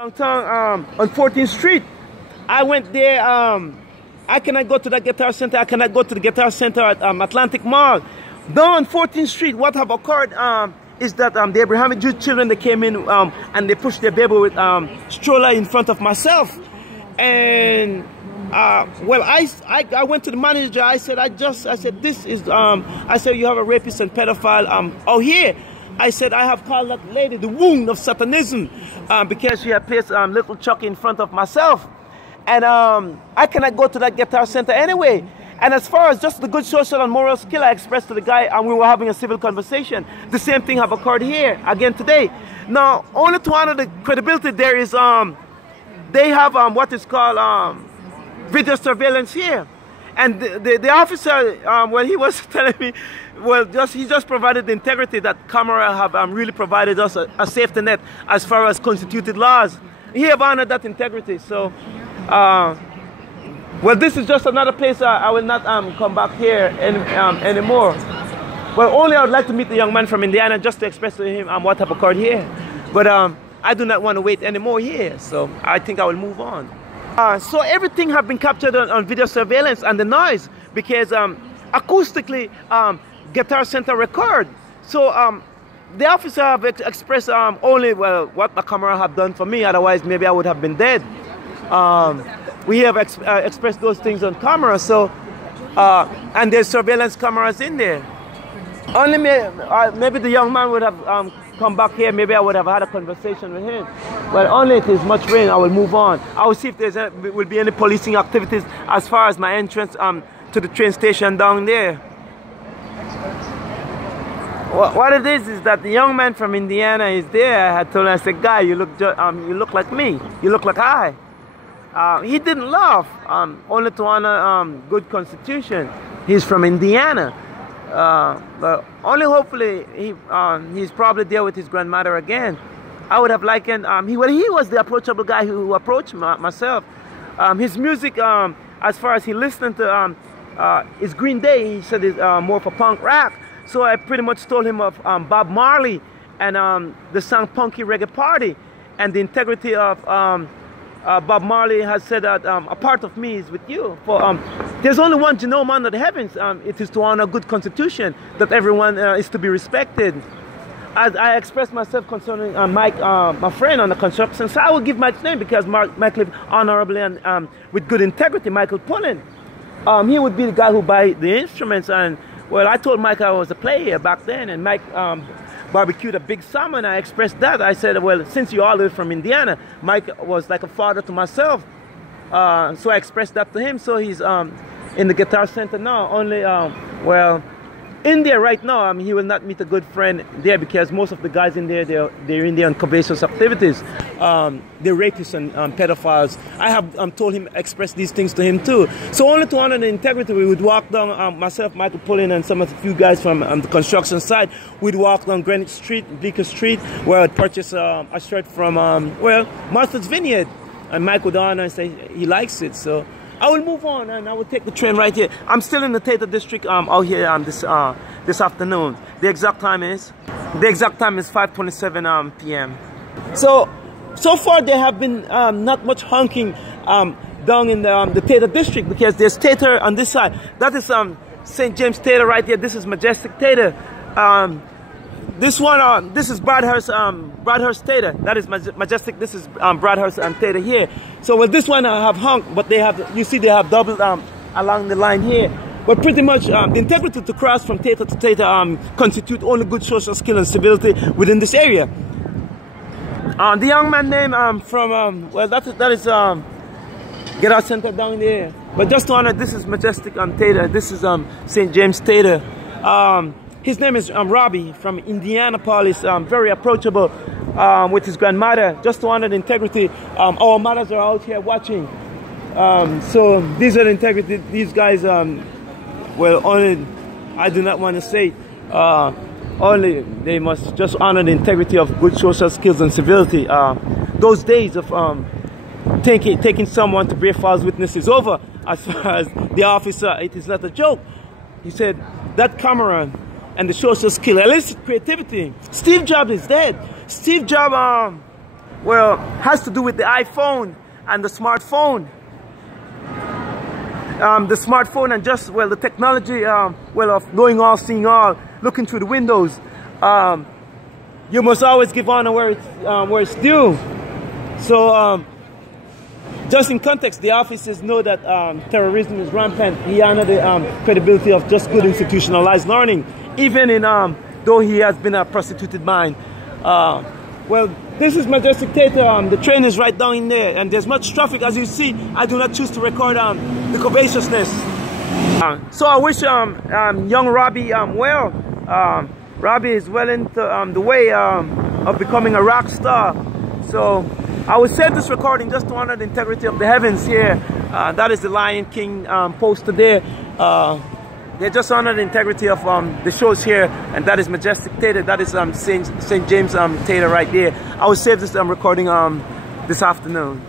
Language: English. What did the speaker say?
Downtown on 14th Street. I went there. I cannot go to the Guitar Center. I cannot go to the Guitar Center at Atlantic Mall. Down on 14th Street, what have occurred is that the Abrahamic Jewish children, they came in and they pushed their baby with stroller in front of myself. And well, I went to the manager. I said, this is I said, you have a rapist and pedophile out here. I said, I have called that lady the wound of Satanism because she had placed little Chucky in front of myself. And I cannot go to that Guitar Center anyway. And as far as just the good social and moral skill I expressed to the guy, and we were having a civil conversation, the same thing have occurred here again today. Now, only to honor the credibility, there is, they have what is called video surveillance here. And the officer, well, he was telling me, well, he just provided the integrity that camera have really provided us a safety net as far as constituted laws. He have honored that integrity. So, well, this is just another place I will not come back here anymore. Well, only I would like to meet the young man from Indiana just to express to him what have occurred here. But I do not want to wait anymore here, so I think I will move on. So everything have been captured on video surveillance and the noise because acoustically Guitar Center record. So the officer have expressed only, well, what the camera have done for me, otherwise maybe I would have been dead. We have expressed those things on camera, so and there's surveillance cameras in there. Only maybe the young man would have come back here, maybe I would have had a conversation with him. But only it is much rain, I will move on. I will see if there will be any policing activities as far as my entrance to the train station down there. What it is that the young man from Indiana is there. I had told him, I said, guy, you look like me. You look like I. He didn't laugh, only to honor good constitution. He's from Indiana. But only hopefully he's probably there with his grandmother again. I would have likened, he was the approachable guy who approached myself. His music, as far as he listened to, is Green Day. He said it's more for punk rock. So I pretty much told him of Bob Marley and the song Punky Reggae Party. And the integrity of Bob Marley has said that a part of me is with you. For there's only one genome under the heavens. It is to honor a good constitution, that everyone is to be respected. As I expressed myself concerning Mike, my friend on the construction side, I will give Mike's name because Mike lived honorably and with good integrity. Michael Pullen. He would be the guy who buy the instruments. And well, I told Mike I was a player back then, and Mike barbecued a big salmon. I expressed that. I said, well, since you all live from Indiana, Mike was like a father to myself. So I expressed that to him. So he's in the Guitar Center now. Only, well, in there right now, he will not meet a good friend there because most of the guys in there, they're in there on covetous activities. They're rapists and pedophiles. I have told him, express these things to him too. So only to honor the integrity, we would walk down, myself, Michael Pullen, and some of the few guys from the construction side, we'd walk down Greenwich Street, Bleecker Street, where I'd purchase a shirt from, well, Martha's Vineyard. And Mike would honor and say he likes it. So I will move on and I will take the train right here. I'm still in the Theta District out here this afternoon. The exact time is 5:27 p.m. So far there have been not much honking down in the Theta District because there's Theta on this side. That is St. James Theta right here. This is Majestic Theta. This one, this is Broadhurst Theta. That is Majestic. This is Broadhurst and Theta here. So with this one, I have hung, but they have, you see, they have doubled along the line here. But pretty much the integrity to cross from Theta to Theta constitute only good social skill and civility within this area. The young man named from well, that is Guitar Center down there. But just to honor, this is Majestic Theta. This is St. James Theta. His name is Robbie from Indianapolis, very approachable with his grandmother. Just to honor the integrity, our mothers are out here watching. So these are the integrity, these guys, well, only, I do not want to say, only they must just honor the integrity of good social skills and civility. Those days of taking someone to bear false witness is over. As far as the officer, it is not a joke. He said, that camera and the social skill, illicit creativity. Steve Jobs is dead. Steve Jobs well, has to do with the iPhone and the smartphone. The smartphone and just, well, the technology, well, of knowing all, seeing all, looking through the windows. You must always give honor where it's due. So, just in context, the officers know that terrorism is rampant. He honored the credibility of just good institutionalized learning, even in though he has been a prostituted mind. Well, this is Majestic Theater. The train is right down in there, and there's much traffic. As you see, I do not choose to record the covaciousness. So I wish young Robbie well. Robbie is well into the way of becoming a rock star. So I will save this recording just to honor the integrity of the heavens here. That is the Lion King poster there. They just honor the integrity of the shows here, and that is Majestic Theater. That is St. James Theater right there. I will save this recording this afternoon.